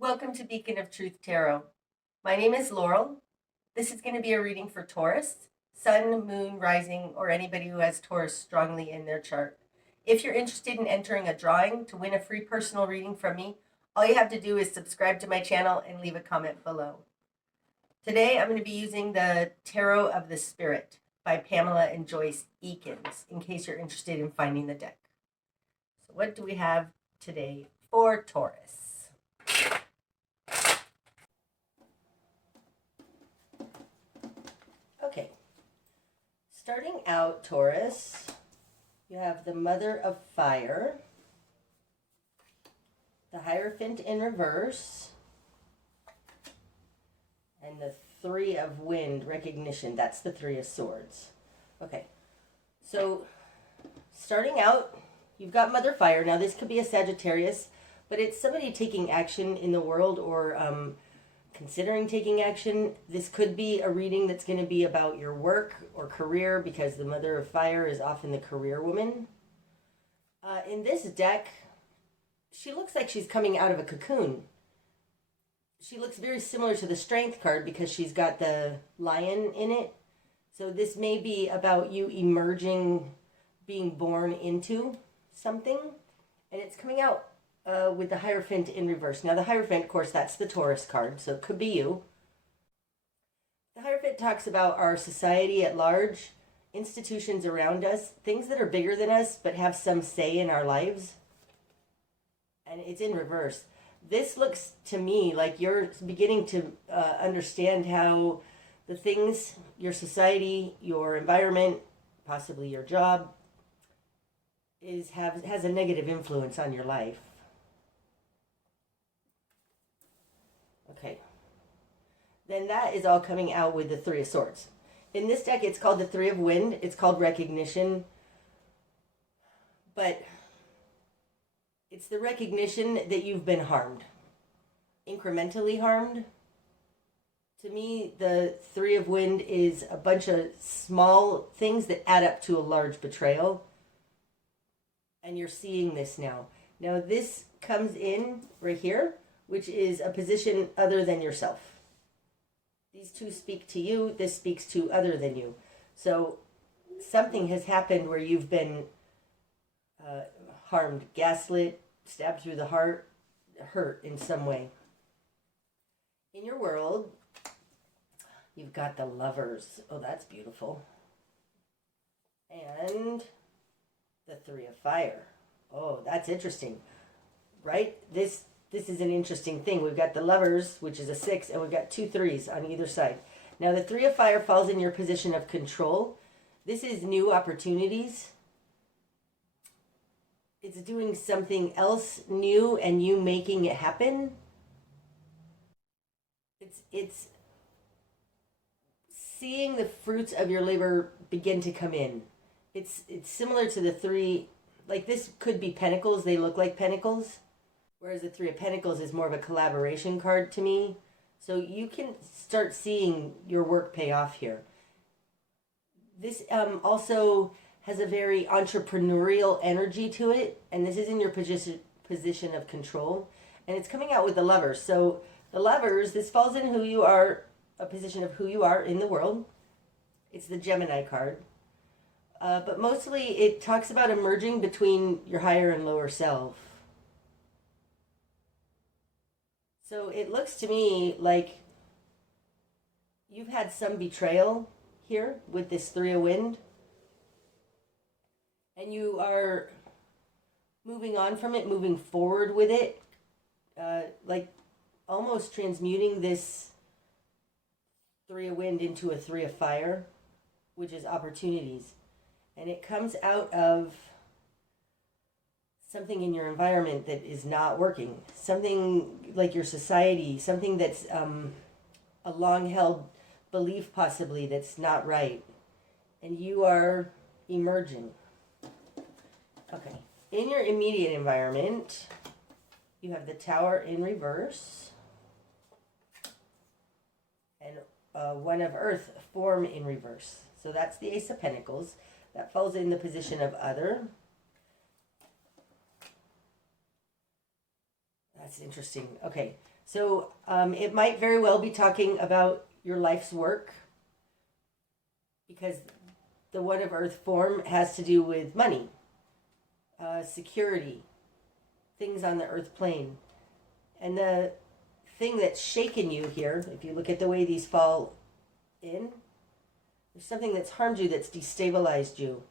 Welcome to Beacon of Truth Tarot. My name is Laurel. This is going to be a reading for Taurus, Sun, Moon, Rising, or anybody who has Taurus strongly in their chart. If you're interested in entering a drawing to win a free personal reading from me, all you have to do is subscribe to my channel and leave a comment below. Today I'm going to be using the Tarot of the Spirit by Pamela and Joyce Eakins, in case you're interested in finding the deck. So what do we have today for Taurus? Okay, starting out, Taurus, you have the Mother of Fire, the Hierophant in reverse, and the Three of Wind, recognition. That's the Three of Swords. Okay, so starting out, you've got Mother Fire. Now, this could be a Sagittarius, but it's somebody taking action in the world or considering taking action. This could be a reading that's going to be about your work or career, because the Mother of Fire is often the career woman. In this deck, she looks like she's coming out of a cocoon. She looks very similar to the Strength card because she's got the lion in it. So this may be about you emerging, being born into something. And it's coming out with the Hierophant in reverse. Now the Hierophant, of course, that's the Taurus card, so it could be you. The Hierophant talks about our society at large, institutions around us, things that are bigger than us but have some say in our lives. And it's in reverse. This looks to me like you're beginning to understand how the things, your society, your environment, possibly your job, has a negative influence on your life. Okay. Then that is all coming out with the Three of Swords. In this deck, it's called the Three of Wind. It's called recognition. But it's the recognition that you've been harmed. Incrementally harmed. To me, the Three of Wind is a bunch of small things that add up to a large betrayal. And you're seeing this now. Now this comes in right here, which is a position other than yourself. These two speak to you. This speaks to other than you. So something has happened where you've been harmed, gaslit, stabbed through the heart, hurt in some way. In your world, you've got the Lovers. Oh, that's beautiful. And the Three of Fire. Oh, that's interesting. Right? This is an interesting thing. We've got the Lovers, which is a 6, and we've got 2 3s on either side. Now, the Three of Fire falls in your position of control. This is new opportunities. It's doing something else new and you making it happen. It's seeing the fruits of your labor begin to come in. It's similar to the three, like this could be Pentacles. They look like Pentacles. Whereas the Three of Pentacles is more of a collaboration card to me. So you can start seeing your work pay off here. This also has a very entrepreneurial energy to it. And this is in your position of control. And it's coming out with the Lovers. So the Lovers, this falls in who you are, a position of who you are in the world. It's the Gemini card. But mostly it talks about emerging between your higher and lower self. So it looks to me like you've had some betrayal here with this Three of Wind. And you are moving on from it, moving forward with it. Like almost transmuting this Three of Wind into a Three of Fire, which is opportunities. And it comes out of something in your environment that is not working. Something like your society, something that's a long-held belief possibly that's not right. And you are emerging. Okay. In your immediate environment, you have the Tower in reverse. And one of Earth, form in reverse. So that's the Ace of Pentacles. That falls in the position of other. That's interesting. Okay, so it might very well be talking about your life's work, because the one of Earth form has to do with money, security, things on the Earth plane. And the thing that's shaken you here, if you look at the way these fall in, there's something that's harmed you, that's destabilized you.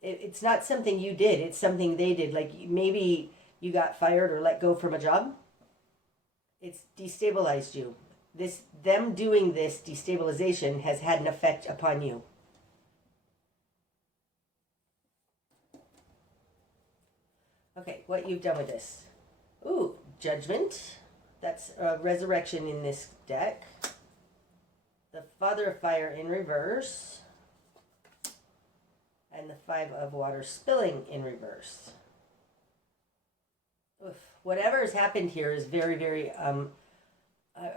It's not something you did, it's something they did. Like maybe you got fired or let go from a job. It's destabilized you. Them doing this destabilization has had an effect upon you. Okay, what you've done with this. Ooh, Judgment. That's a resurrection in this deck. The Father of Fire in reverse. And the Five of Water spilling in reverse. Oof. Whatever has happened here is very, very, I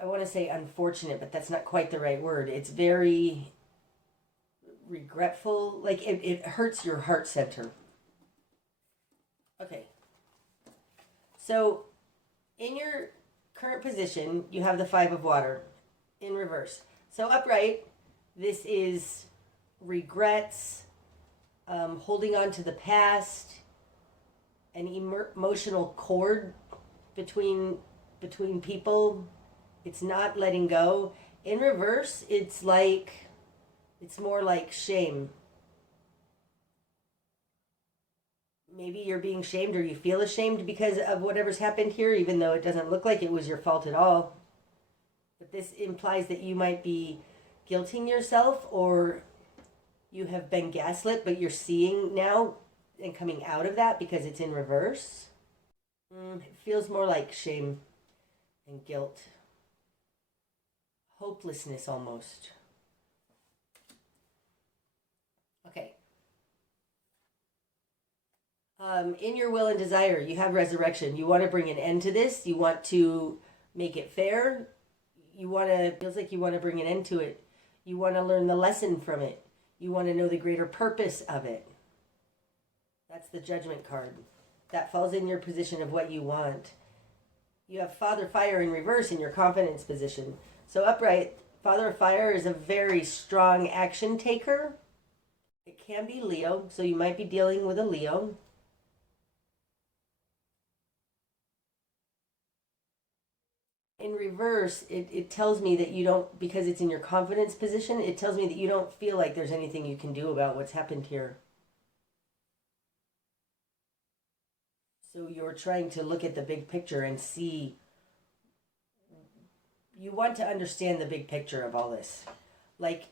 want to say unfortunate, but that's not quite the right word. It's very regretful. Like it hurts your heart center. Okay. So in your current position, you have the Five of Water in reverse. So upright, this is regrets, holding on to the past, an emotional cord between people. It's not letting go. In reverse, it's more like shame. Maybe you're being shamed, or you feel ashamed because of whatever's happened here, even though it doesn't look like it was your fault at all. But this implies that you might be guilting yourself, or you have been gaslit, but you're seeing now and coming out of that because it's in reverse. It feels more like shame and guilt. Hopelessness almost. Okay. In your will and desire, you have resurrection. You want to bring an end to this. You want to make it fair. Feels like you want to bring an end to it. You want to learn the lesson from it. You want to know the greater purpose of it. That's the Judgment card. That falls in your position of what you want. You have Father Fire in reverse in your confidence position. So upright, Father Fire is a very strong action taker. It can be Leo, so you might be dealing with a Leo. In reverse, it tells me that you don't, because it's in your confidence position, it tells me that you don't feel like there's anything you can do about what's happened here. So you're trying to look at the big picture and see, you want to understand the big picture of all this. Like,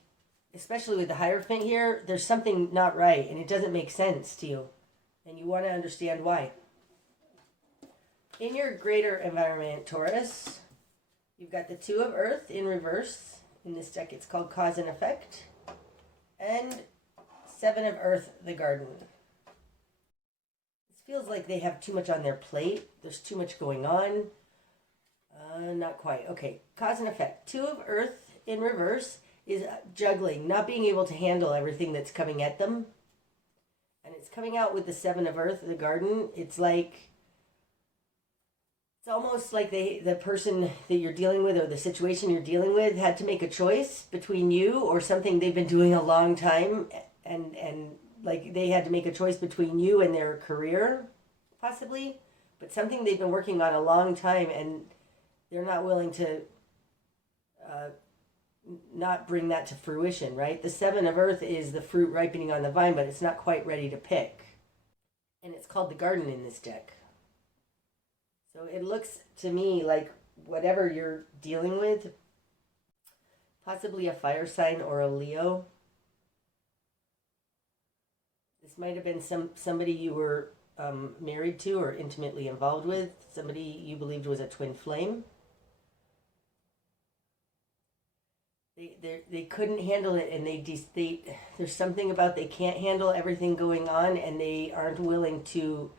especially with the Hierophant here, there's something not right and it doesn't make sense to you. And you want to understand why. In your greater environment, Taurus, you've got the Two of Earth in reverse. In this deck, it's called Cause and Effect. And Seven of Earth, the Garden. This feels like they have too much on their plate. There's too much going on. Not quite. Okay, Cause and Effect. Two of Earth in reverse is juggling, not being able to handle everything that's coming at them. And it's coming out with the Seven of Earth, the Garden. It's almost like the person that you're dealing with, or the situation you're dealing with, had to make a choice between you or something they've been doing a long time, and like they had to make a choice between you and their career, possibly, but something they've been working on a long time, and they're not willing to not bring that to fruition, right? The Seven of Earth is the fruit ripening on the vine, but it's not quite ready to pick. And it's called the Garden in this deck. So it looks to me like whatever you're dealing with, possibly a fire sign or a Leo. This might have been somebody you were married to or intimately involved with, somebody you believed was a twin flame. They couldn't handle it, and there's something about they can't handle everything going on, and they aren't willing to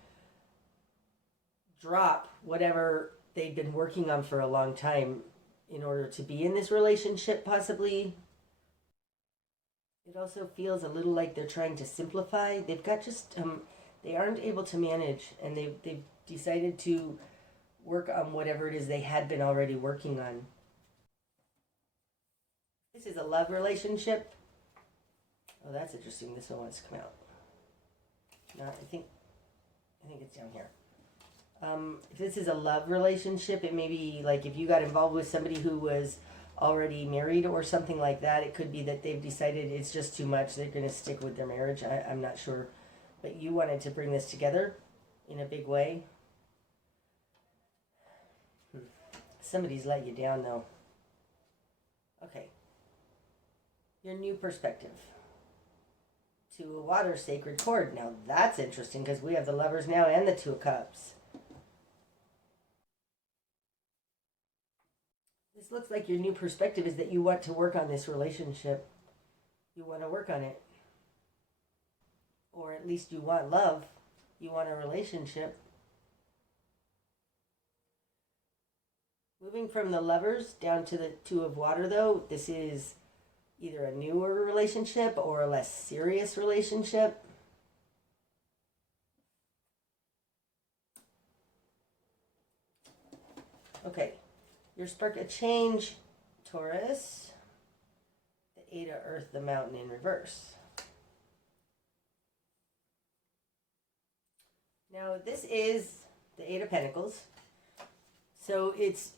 drop whatever they've been working on for a long time in order to be in this relationship, possibly. It also feels a little like they're trying to simplify. They've got just they aren't able to manage, and they've decided to work on whatever it is they had been already working on. This is a love relationship. Oh, that's interesting. This one wants to come out. No, I think it's down here. If this is a love relationship, it may be like if you got involved with somebody who was already married or something like that, it could be that they've decided it's just too much. They're going to stick with their marriage. I'm not sure. But you wanted to bring this together in a big way. Somebody's let you down, though. Okay. Your new perspective. Two of Water, Sacred Cord. Now that's interesting because we have the Lovers now and the Two of Cups. This looks like your new perspective is that you want to work on this relationship. You want to work on it. Or at least you want love. You want a relationship. Moving from the Lovers down to the Two of Water, though, this is either a newer relationship or a less serious relationship. Okay, your spark of change, Taurus, the Eight of Earth, the Mountain in reverse. Now this is the Eight of Pentacles, so it's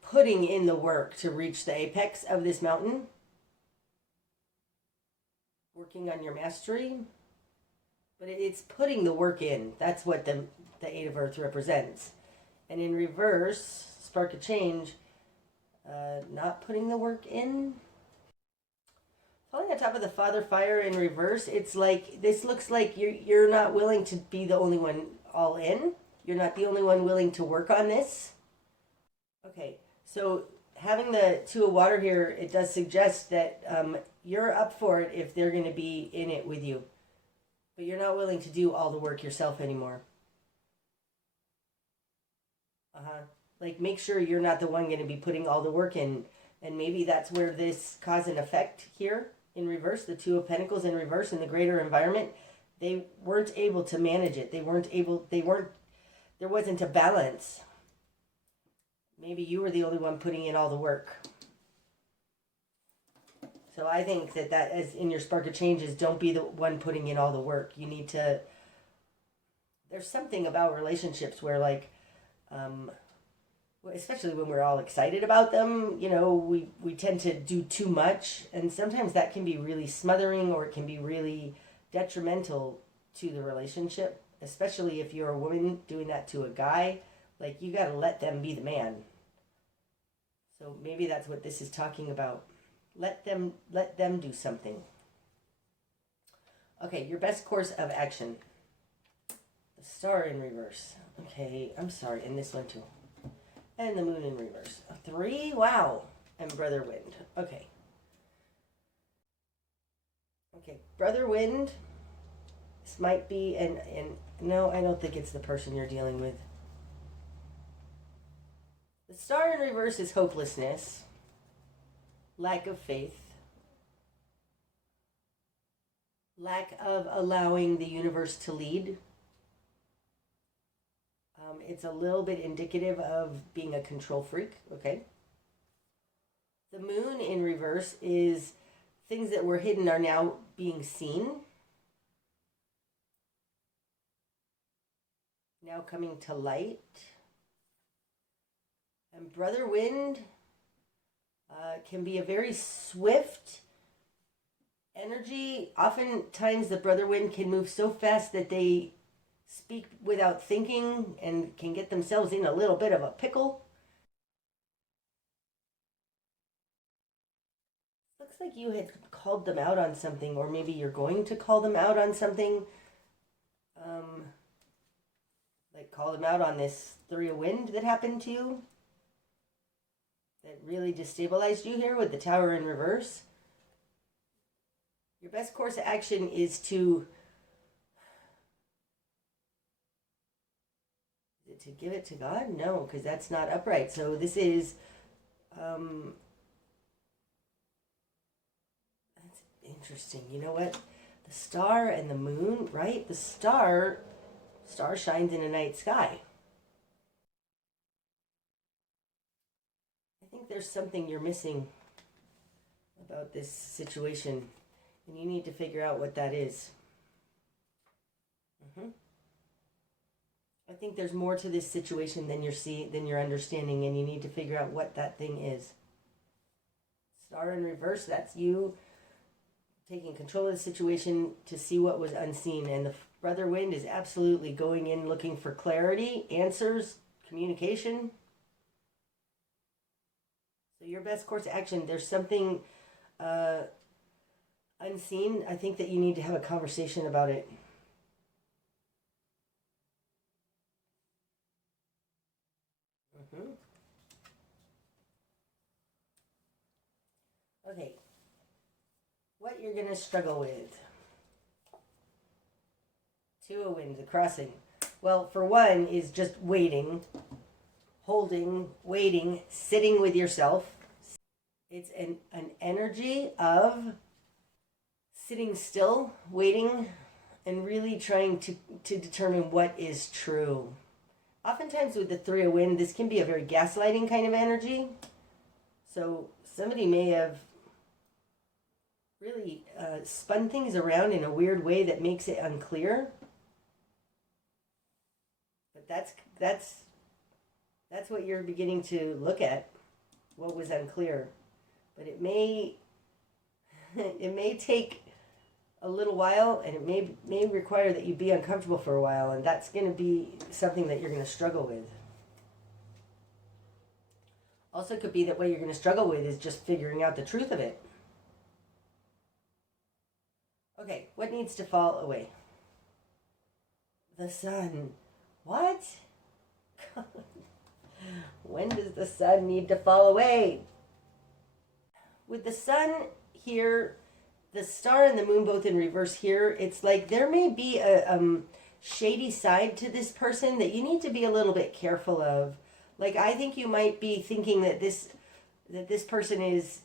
putting in the work to reach the apex of this mountain, working on your mastery, but it's putting the work in. That's what the Eight of Earth represents. And in reverse, spark of change, not putting the work in. Falling on top of the Father Fire in reverse, it's like, this looks like you're not willing to be the only one all in. You're not the only one willing to work on this. Okay, so having the Two of Water here, it does suggest that you're up for it if they're going to be in it with you. But you're not willing to do all the work yourself anymore. Like, make sure you're not the one going to be putting all the work in. And maybe that's where this cause and effect here in reverse, the Two of Pentacles in reverse in the greater environment, they weren't able to manage it. There wasn't a balance. Maybe you were the only one putting in all the work. So I think that as in your spark of changes, don't be the one putting in all the work. You need to, there's something about relationships where, like, especially when we're all excited about them, you know, we tend to do too much, and sometimes that can be really smothering, or it can be really detrimental to the relationship, especially if you're a woman doing that to a guy. Like, you got to let them be the man. So maybe that's what this is talking about. Let them do something. Okay, your best course of action. The Star in reverse. Okay, I'm sorry, and this one too. And the Moon in reverse. A 3, wow. And Brother Wind. Okay. Okay, Brother Wind. This might be, and no, I don't think it's the person you're dealing with. The Star in reverse is hopelessness, lack of faith, lack of allowing the universe to lead. It's a little bit indicative of being a control freak, okay? The Moon in reverse is things that were hidden are now being seen, now coming to light. And Brother Wind can be a very swift energy. Oftentimes the Brother Wind can move so fast that they speak without thinking and can get themselves in a little bit of a pickle. Looks like you had called them out on something, or maybe you're going to call them out on something. Like, call them out on this 3 of Wind that happened to you, that really destabilized you here with the Tower in reverse. Your best course of action is to give it to God? No, because that's not upright. So this is, that's interesting. You know what? The Star and the Moon, right? The star shines in a night sky. I think there's something you're missing about this situation, and you need to figure out what that is. I think there's more to this situation than you're understanding, and you need to figure out what that thing is. Star in reverse, that's you taking control of the situation to see what was unseen, and the Brother Wind is absolutely going in looking for clarity, answers, communication. So your best course of action, there's something unseen. I think that you need to have a conversation about it. Okay, what you're going to struggle with. Two of Winds, the crossing. Well, for one is just waiting, holding, waiting, sitting with yourself. It's an energy of sitting still, waiting, and really trying to determine what is true. Oftentimes with the Three of Wind, this can be a very gaslighting kind of energy. So somebody may have really spun things around in a weird way that makes it unclear. But that's what you're beginning to look at, what was unclear. But it may take a little while, and it may require that you be uncomfortable for a while, and that's going to be something that you're going to struggle with. Also could be that what you're going to struggle with is just figuring out the truth of it. Okay, what needs to fall away? The sun. What? When does the sun need to fall away? With the sun here, the star and the moon both in reverse here, it's like there may be a shady side to this person that you need to be a little bit careful of. Like, I think you might be thinking that this person is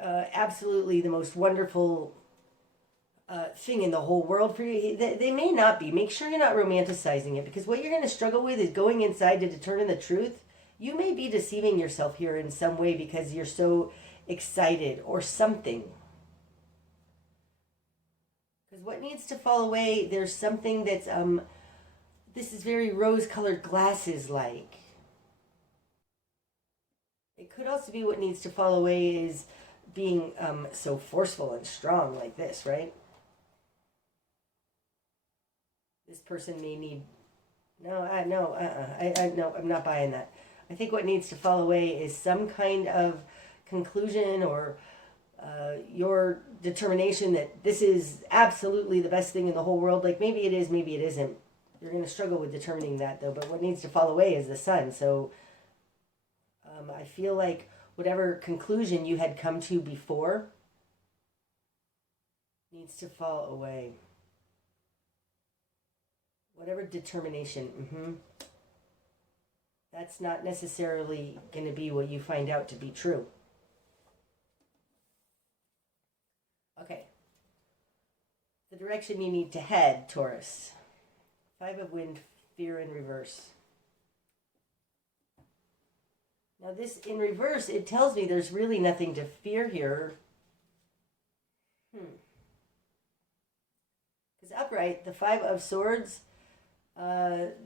absolutely the most wonderful thing in the whole world for you. They may not be. Make sure you're not romanticizing it, because what you're going to struggle with is going inside to determine the truth. You may be deceiving yourself here in some way because you're so excited or something. Because what needs to fall away, there's something that's, this is very rose-colored glasses-like. It could also be what needs to fall away is being so forceful and strong like this, right? This person may need... No, I'm not buying that. I think what needs to fall away is some kind of conclusion or your determination that this is absolutely the best thing in the whole world. Like, maybe it is, maybe it isn't. You're going to struggle with determining that, though. But what needs to fall away is the sun. So I feel like whatever conclusion you had come to before needs to fall away. Whatever determination, that's not necessarily going to be what you find out to be true. Okay. The direction you need to head, Taurus. Five of Wind, fear in reverse. Now this in reverse, it tells me there's really nothing to fear here. Because upright, the Five of Swords,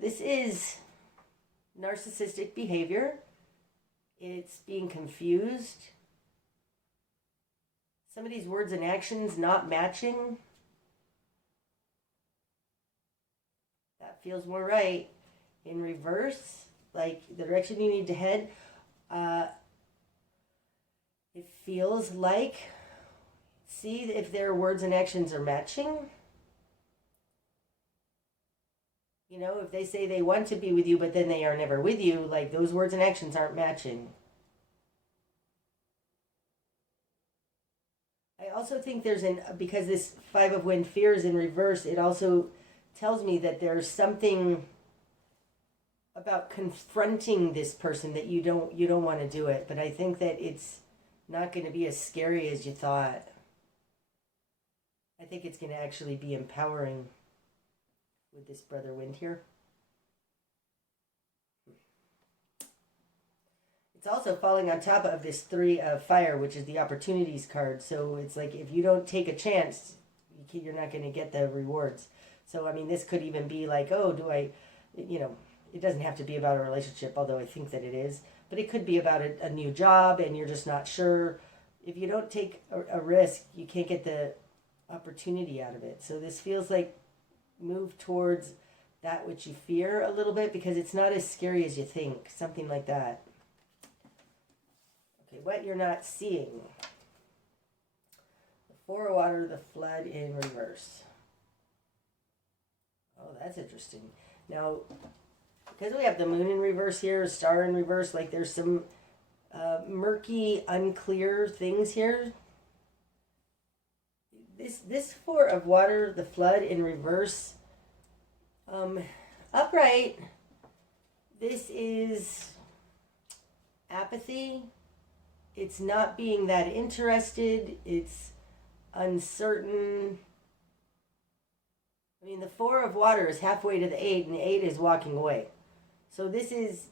this is narcissistic behavior. It's being confused. Somebody's words and actions not matching. That feels more right. In reverse, like the direction you need to head, it feels like, see if their words and actions are matching. You know, if they say they want to be with you, but then they are never with you, like those words and actions aren't matching. I also think because this Five of Wind fears in reverse, it also tells me that there's something about confronting this person that you don't want to do it. But I think that it's not going to be as scary as you thought. I think it's going to actually be empowering with this Brother Wind here. It's also falling on top of this 3 of fire, which is the opportunities card. So it's like if you don't take a chance, you're not going to get the rewards. So, I mean, this could even be like, oh, do I, you know, it doesn't have to be about a relationship, although I think that it is. But it could be about a new job and you're just not sure. If you don't take a risk, you can't get the opportunity out of it. So this feels like move towards that which you fear a little bit because it's not as scary as you think. Something like that. Okay, what you're not seeing. The 4 of water, the flood in reverse. Oh, that's interesting. Now, because we have the moon in reverse here, star in reverse, like there's some murky, unclear things here. This 4 of water, the flood in reverse, upright, this is apathy. It's not being that interested. It's uncertain. I mean, the 4 of water is halfway to the 8, and the 8 is walking away. So this is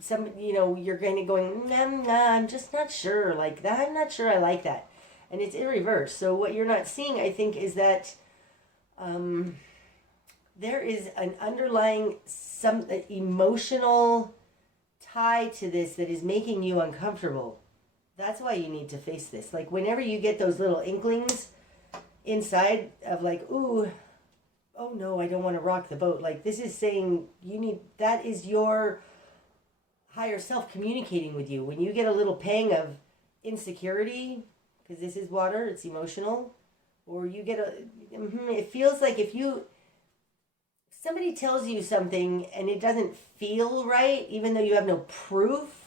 some, you know, you're kind of going, nah, I'm just not sure. Like that, I'm not sure I like that. And it's in reverse. So what you're not seeing, I think, is that there is an underlying some emotional tie to this that is making you uncomfortable. That's why you need to face this. Like whenever you get those little inklings inside of like, ooh, oh no, I don't want to rock the boat. Like this is saying that is your higher self communicating with you. When you get a little pang of insecurity, because this is water, it's emotional, or you get it feels like if somebody tells you something and it doesn't feel right, even though you have no proof,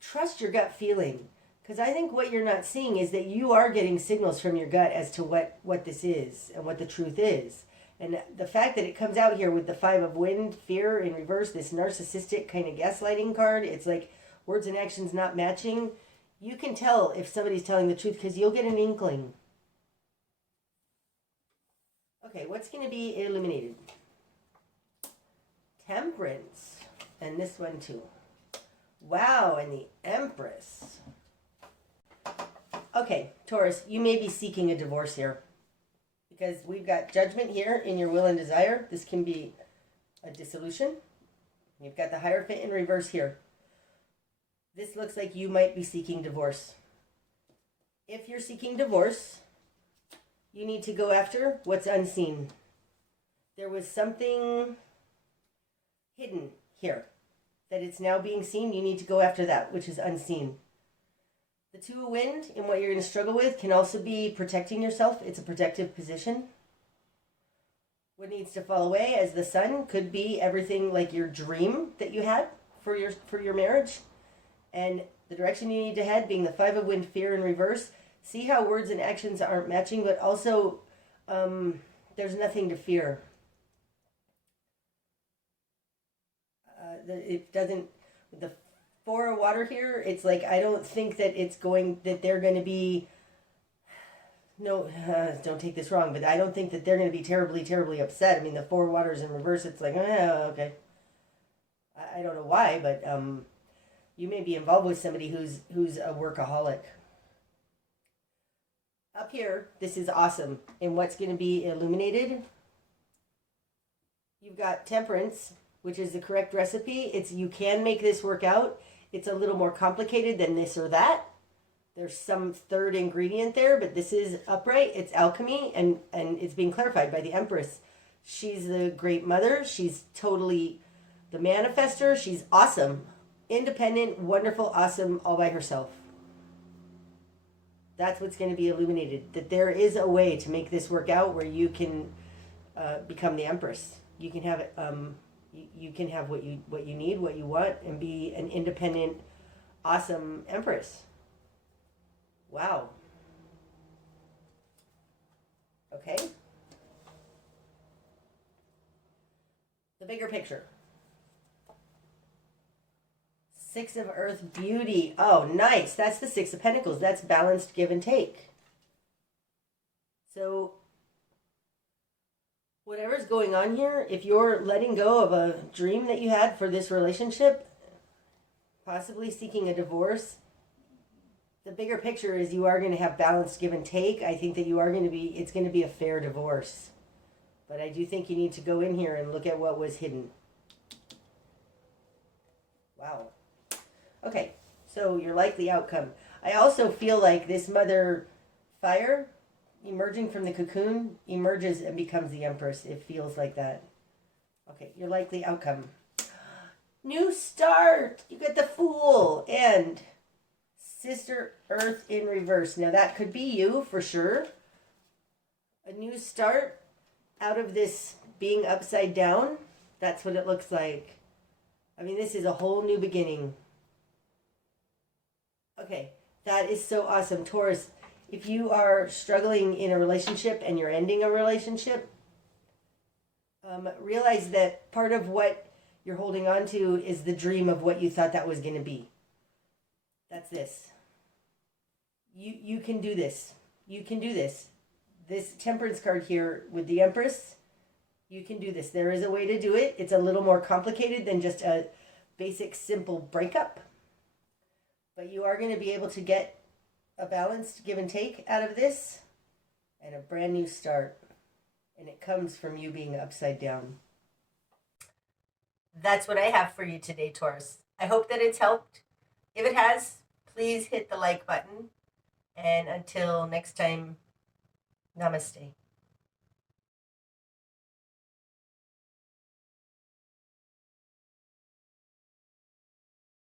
trust your gut feeling. Because I think what you're not seeing is that you are getting signals from your gut as to what this is and what the truth is. And the fact that it comes out here with the 5 of wind, fear in reverse, this narcissistic kind of gaslighting card, it's like words and actions not matching. You can tell if somebody's telling the truth because you'll get an inkling. Okay, what's going to be illuminated? Temperance. And this one too. Wow, and the Empress. Okay, Taurus, you may be seeking a divorce here. Because we've got judgment here in your will and desire. This can be a dissolution. You've got the Hierophant in reverse here. This looks like you might be seeking divorce. If you're seeking divorce, you need to go after what's unseen. There was something hidden here that it's now being seen. You need to go after that, which is unseen. The 2 of wind in what you're going to struggle with can also be protecting yourself. It's a protective position. What needs to fall away as the sun could be everything like your dream that you had for your marriage. And the direction you need to head being the 5 of wind, fear in reverse. See how words and actions aren't matching, but also there's nothing to fear. It doesn't, the 4 of water here, it's like, I don't think that they're going to be, no, don't take this wrong, but I don't think that they're going to be terribly, terribly upset. I mean, the 4 of water is in reverse. It's like, oh, okay. I don't know why, but you may be involved with somebody who's a workaholic. Up here, this is awesome. And what's going to be illuminated? You've got temperance, which is the correct recipe. You can make this work out. It's a little more complicated than this or that. There's some third ingredient there, but this is upright. It's alchemy, and it's being clarified by the Empress. She's the great mother. She's totally the manifester. She's awesome. Independent, wonderful, awesome, all by herself. That's what's going to be illuminated. That there is a way to make this work out where you can become the Empress. You can have it. You can have what you need, what you want, and be an independent, awesome Empress. Wow. Okay. The bigger picture. 6 of Earth, beauty. Oh, nice. That's the 6 of Pentacles. That's balanced give and take. So whatever's going on here, if you're letting go of a dream that you had for this relationship, possibly seeking a divorce. The bigger picture is you are going to have balanced give and take. I think that it's going to be a fair divorce. But I do think you need to go in here and look at what was hidden. Wow. Okay, so your likely outcome. I also feel like this mother fire, emerging from the cocoon, emerges and becomes the Empress. It feels like that. Okay, your likely outcome. New start! You get the Fool and Sister Earth in reverse. Now that could be you for sure. A new start out of this being upside down. That's what it looks like. I mean, this is a whole new beginning. Okay, that is so awesome. Taurus, if you are struggling in a relationship and you're ending a relationship, realize that part of what you're holding on to is the dream of what you thought that was going to be. That's this. You can do this. You can do this. This Temperance card here with the Empress, you can do this. There is a way to do it. It's a little more complicated than just a basic, simple breakup. But you are going to be able to get a balanced give and take out of this and a brand new start. And it comes from you being upside down. That's what I have for you today, Taurus. I hope that it's helped. If it has, please hit the like button. And until next time, namaste.